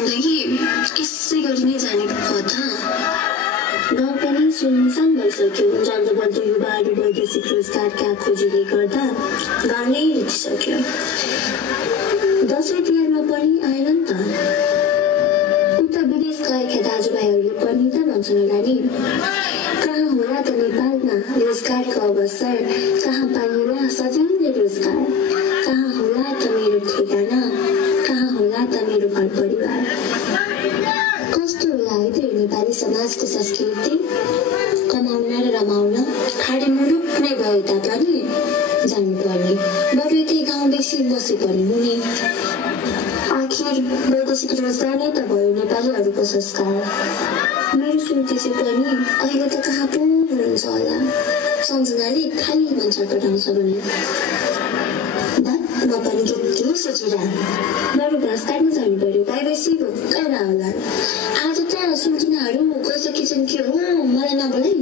जिन्दगी यसै गरी नै जाने हो त गाउँ पनि सुनसान भइसक्यो। जल्दो बल्दो युवाहरू वैदेशिक रोजगारका खोजीले गर्दा गाउँ नै रुचिसक्यो। दसैँ तिहारमा पनि आएन नि त। उता विदेश गएका दाजुभाइहरूले पनि त भन्छन् होला नि, कहाँ होला त नेपालमा रोजगारको अवसर, कहाँ पाइएला सजिलै रोजगार, कहाँ होला त मेरो ठेगाना, कहाँ होला त मेरो घर परिवार। कस्तो होला है त्यो नेपाली समाजको संस्कृति? कमाउन र रमाउन खाडी मुलुक नै भए तापनि जानुपर्ने, बरु यतै गाउँ बेसी बसे पनि हुने। आखिर वैदेशिक रोजगार नै त भयो नेपालीहरूको संस्कार। मेरो सुन्ती चाहिँ पनि अहिले त कहाँ पो हुनुहुन्छ होला, सम्झनाले खालि मन छटपटाउँछ भने। म पनि के सोचिरह बरु घाँस काट्न जानु पर्यो, प्राइभेसी भोक्कै होला। आज त सुन्तिनाहरू गइसकेछन् के हो, मलाई नबोलाई।